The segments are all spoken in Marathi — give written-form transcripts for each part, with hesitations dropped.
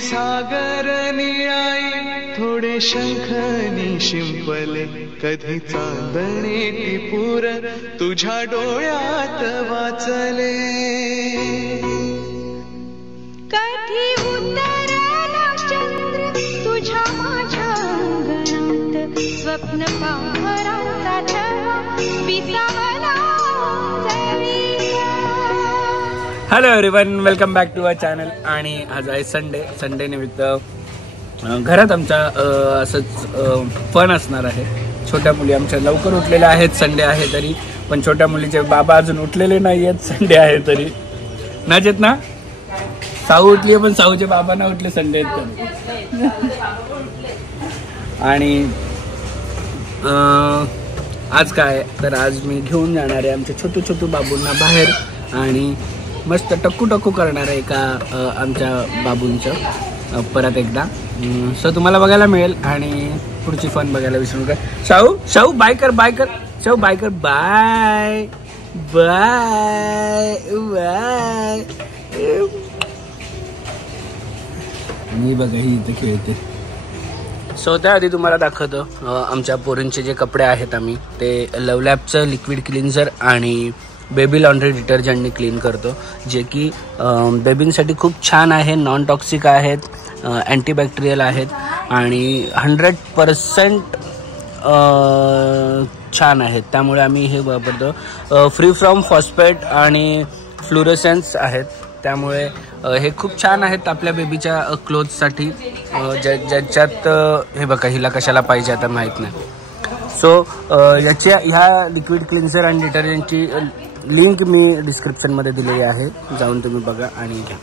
सागर निळाई थोडे शंखनी शिंपले कधी चांदणे टिपूर तुझ्या डोळ्यात वाचले कधी उतरला चंद्र तुझ्या माझ्या अंगणात स्वप्न पांघराचा छळा विसावला hello everyone, welcome back to our channel. आणि आज आहे संडे निमित्त घरात आमच्या असंच फन असणार आहे. छोट्या मुली आमच्या लवकर उठलेल्या आहेत, संडे आहे तरी, पण छोट्या मुलीचे बाबा अजून उठलेले नाही आहेत, संडे आहे तरी. नाजेत ना, साऊ उठली पण साऊचे बाबा ना उठले, संडे आहेत तरी. आणि आज काय तर आज मी घेऊन जाणार आहे आमच्या छोटू बाबूंना बाहेर आणि मस्त टक्कू करणार आहे एका आमच्या बाबूंचं परत एकदा. सो तुम्हाला बघायला मिळेल आणि पुढची फन बघायला विसरू नका. शाहू बाय कर शाहू बाय कर, बाय बाय बाय. मी बघा ही इथे खेळते. सो त्याआधी तुम्हाला दाखवतो आमच्या पोरींचे जे कपडे आहेत आम्ही ते लवलॅबचं लिक्विड क्लिन्झर आणि बेबी लॉन्ड्री डिटर्जंटने क्लीन करतो, जे की बेबींसाठी खूप छान आहे, नॉन टॉक्सिक आहेत, अँटीबॅक्टेरियल आहेत आणि 100% छान आहेत. त्यामुळे आम्ही हे वापरतो. फ्री फ्रॉम फॉस्फेट आणि फ्लुरोसेन्स आहेत, त्यामुळे हे खूप छान आहेत आपल्या बेबीच्या क्लोथसाठी. ज्याच्यात हे बघा, हिला कशाला पाहिजे आता माहीत नाही. सो ह्या लिक्विड क्लिन्झर आणि डिटर्जंटची लिंक मी डिस्क्रिप्शनमध्ये दिलेली आहे, जाऊन तुम्ही बघा आणि घ्या.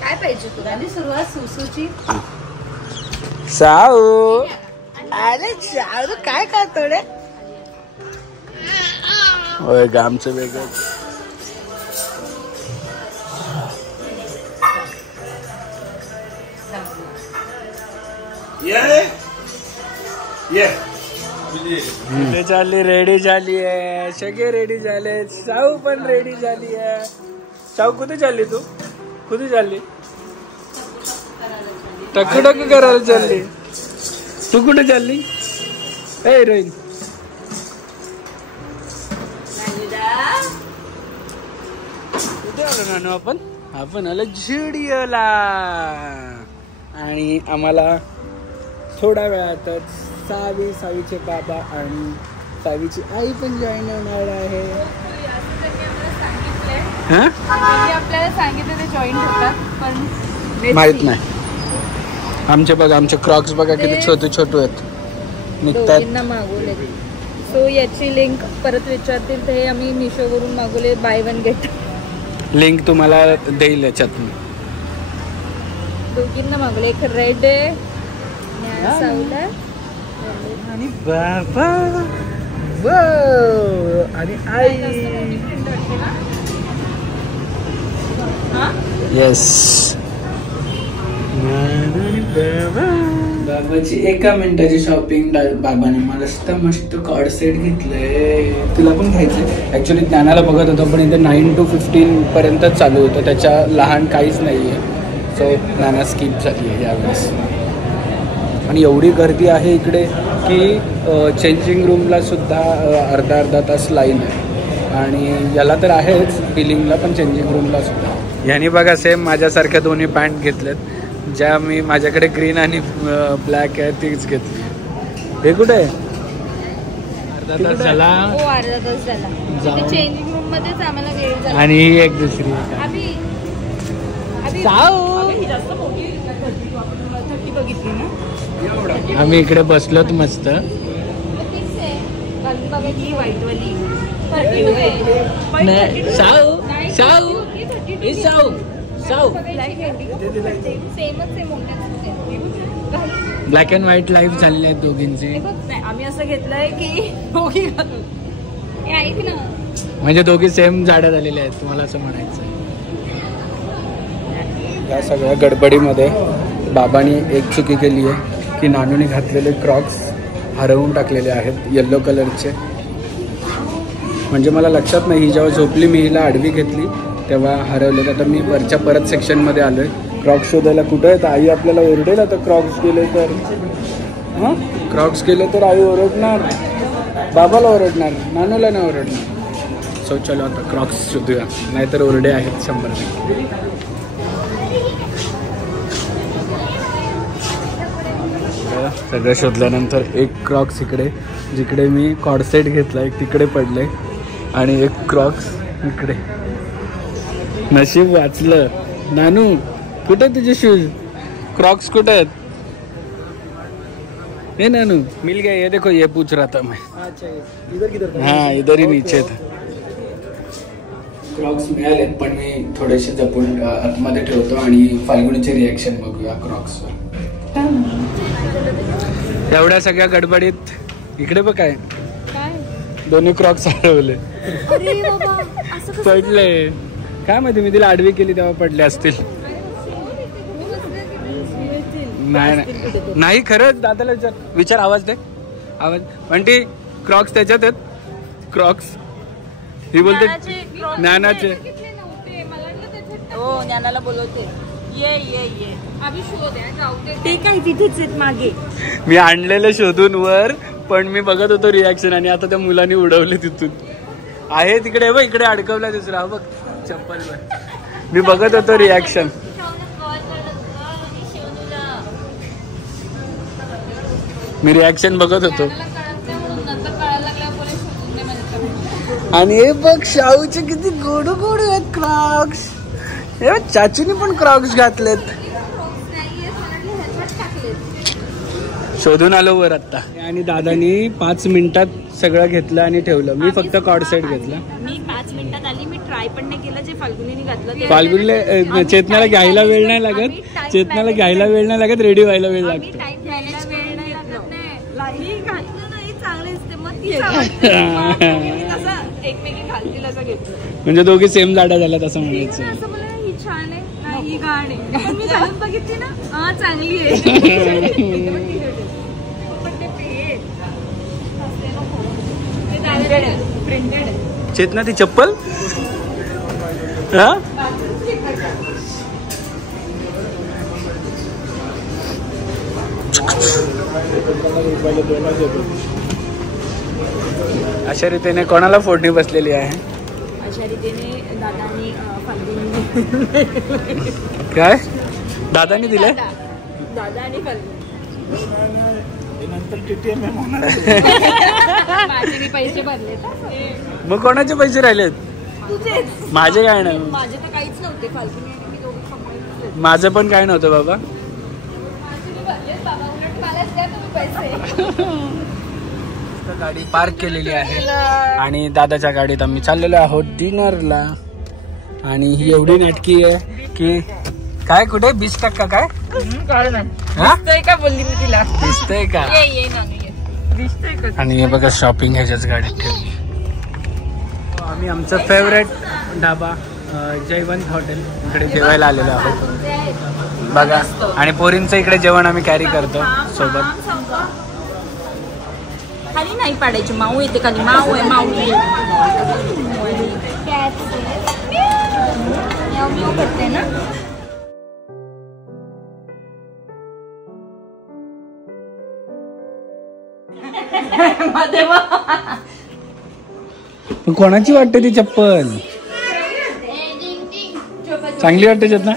काय पाहिजे तुला सुरुवात सुसूची. साऊ अरे साऊ काय थोडे होय ग, आमचं वेगळं. रेडी झाली आहे, सगळे रेडी झाले, साऊ पण रेडी झाली आहे. साऊ कुठे चालली तू? कुठे चालली? टक्कू करायला चालली. तू कुठे चालली? ए रोहित, कुठे आलो नानू? आपण आलो जुडिओला. आणि आम्हाला थोड्या वेळातच सावीचे बाबा आणि सावीची आई पण जॉईन होणार आहे. आपल्याला सांगितलं ते जॉईन होतात, पण माहित नाही. आमचे बघा, आमचे क्रॉक्स बघा किती छोटे आहेत, निघतात. मागवले. सो याची लिंक परत विचारतील, हे आम्ही मिशोवरून मागवले, बाय वन गेट. लिंक तुम्हाला देईल याच्यातून. दोघींना मागवले, एक रेड आहे साऊला आणि बाबा आणि आई. येस, बाबाची एका मिनिटाची शॉपिंग. बाबाने मस्त कॉर्ड सेट घेतलंय, तुला पण घ्यायचंय. ऍक्च्युली ज्ञानाला बघत होतो, पण इथे 9 to 15 पर्यंत चालू होतं, त्याच्या लहान काहीच नाहीये. सो ज्ञाना स्किप झाली आहे यावेळेस. आणि एवढी गर्दी आहे इकडे की चेंजिंग रूमला सुद्धा अर्धा तास लाईन आहे. आणि याला तर आहेच बिलिंगला, पण चेंजिंग रूमला सुद्धा. यांनी बघा सेम माझ्यासारख्या दोन्ही पॅन्ट घेतलेत, ज्या मी माझ्याकडे ग्रीन आणि ब्लॅक आहे तीच घेतली. हे कुठे आहे? अर्धा तास झाला. चेंजिंग रूम मध्येच आम्हाला वेळ झाला. आणि ही एक दुसरी आम्ही इकडे बसलोत मस्त. ब्लॅक अँड व्हाईट लाईफ झालेले आहेत दोघींचे. आम्ही असं घेतलंय की दोघी ऐक ना, म्हणजे दोघी सेम जाड्या झालेल्या आहेत, तुम्हाला असं म्हणायचं. या सगळ्या गडबडीमध्ये बाबांनी एक चुकी केली आहे की नानूने घातलेले क्रॉक्स हरवून टाकलेले आहेत, येल्लो कलरचे. म्हणजे मला लक्षात नाही, जेव्हा झोपली मी हिला आडवी घेतली तेव्हा हरवलेत. आता मी वरच्या परत सेक्शनमध्ये आलो आहे क्रॉक्स शोधायला. कुठं आहेत? आई आपल्याला ओरडेल आता क्रॉक्स गेले तर. हां, क्रॉक्स गेले तर आई ओरडणार, बाबाला ओरडणार, नानूला नाही ओरडणार. सो चलो आता क्रॉक्स शोधूया, नाहीतर ओरडे आहेत 100%. सगळं शोधल्यानंतर एक क्रॉक्स इकडे, जिकडे मी कॉर्डसेट घेतला एक तिकडे पडले, आणि एक क्रॉक्स इकडे. नशीब वाचलं. नानू कुठे तुझे शूज? क्रॉक्स कुठे आहेत? हे नानू मिल गया. ये देखो, ये पूछ रहा था मैं. हाँ, इधर ही नीचे था. क्रॉक्स मिळालेत, पण मी थोडेसे जपून आतमध्ये ठेवतो आणि फाल्गुनीचे रिॲक्शन बघूया क्रॉक्सवर. एवढ्या सगळ्या गडबडीत इकडे बघ काय, दोन्ही क्रॉक्स हरवले, पडले. काय माहिती, मी तिला आडवी केली तेव्हा पडले असतील. नाही खरंच, दादाला विचार. आवाज दे, आवाज. पण ती क्रॉक्स त्याच्यात आहेत. क्रॉक्स ही बोलते ज्ञानाचे. हो, ज्ञानाला बोलवते. ये ठीक आहे, तिथेच आहेत मागे. मी आणलेलं शोधून वर, पण मी बघत होतो रिॲक्शन, आणि आता त्या मुलांनी उडवले तिथून. आहे तिकडे बघ, इकडे अडकवला दुसरा बघ चप्पल वर. मी बघत होतो रिॲक्शन. मी रिॲक्शन बघत होतो. आणि हे बघ शाहूचे किती गोड गोड आहेत क्रॉक्स. हे चाचीने पण क्रॉक्स घातलेत. शोधून आलो वर आता. आणि दादानी 5 मिनिटात सगळं घेतलं आणि ठेवलं. मी फक्त कॉर्डसेट घेतला. मी 5 मिनिटात आली. मी ट्राय पण नाही केलं जे फाल्गुनीने घातलं. फाल्गुनीला चेतनाला घ्यायला वेळ नाही लागत. चेतनाला घ्यायला वेळ नाही लागत, रेडी व्हायला वेळ लागतो. म्हणजे दोघी सेम जाड्या झाल्यात असं म्हणायचं. ही छान आहे, ही घाण आहे. मी घालून बघितली ना, हा चांगली आहे. चेतना ती चप्पल हा अशा रीतीने कोणाला फोडणी बसलेली आहे. अशा रीतीने दादानी काय दादानी दिलंय. दादा आणि माझे पैसे भरले. मग कोणाचे पैसे राहिलेत? माझे काय नाही. माझे तर काहीच नव्हते. फाल्गुनी माझं पण काय नव्हतं बाबा. गाडी पार्क केलेली आहे आणि दादाच्या गाडीत आम्ही चाललेलो आहोत डिनरला. आणि ही एवढी नाटकी आहे की काय कुठे 20% काय दिसतंय का बोलली मी तिला. दिसतंय का? दिसतंय का? आणि हे बघा शॉपिंग ह्याच्याच गाडीत ठेवली. आम्ही आमचं फेवरेट ढाबा जयवंत हॉटेल इकडे जेवायला आलेलो आहोत बघा. आणि पोरींचं इकडे जेवण आम्ही कॅरी करतो सोबत. खाली नाही पाडायची, माऊ येते खाली. माऊ आहे, माऊ करते ना. कोणाची वाटते ती चप्पल? चांगली वाटते चेतना.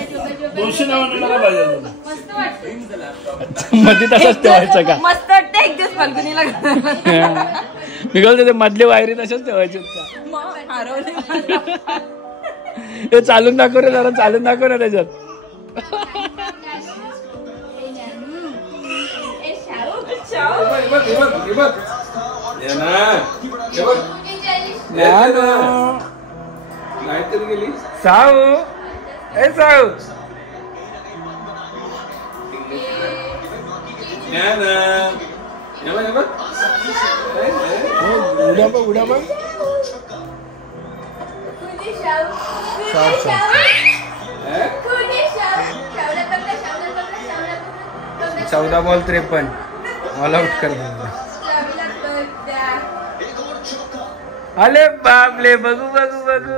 मध्ये तसंच ठेवायचं का? मस्त वाटतं. एक दिवस फाल्गुनीला मी बोलतो ते मधले वायरी तशाच ठेवायचे का? हे चालून दाखव रे जरा, चालून दाखव ना त्याच्यात. साऊ ए साऊ उड्या बघ, उड्या बघ. 14 बॉल 53 ऑल आउट कर. अरे बापले, बघू बघू बघू.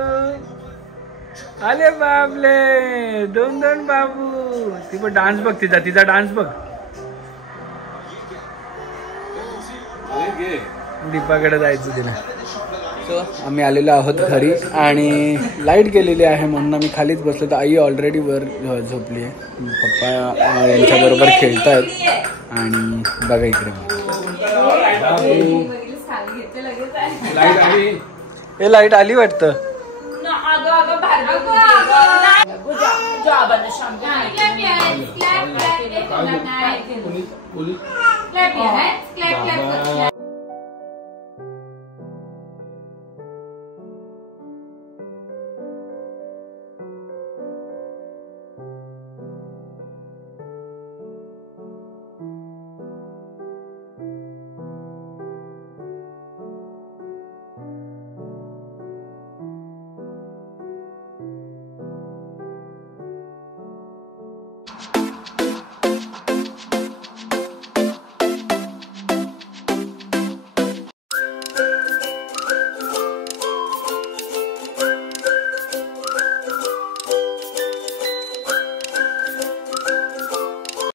आले बाबले, दोन दोन बाबू. ती पण डान्स बघ, तिचा डान्स बघ. दीपाकडे जायचं तिला. सो आम्ही आलेलो आहोत घरी आणि लाईट गेलेली आहे म्हणून आम्ही खालीच बसलो. तर आई ऑलरेडी वर झोपली आहे. पप्पा यांच्याबरोबर खेळतायत आणि बघा इकडे लाईट आली. हे लाईट आली वाटतं.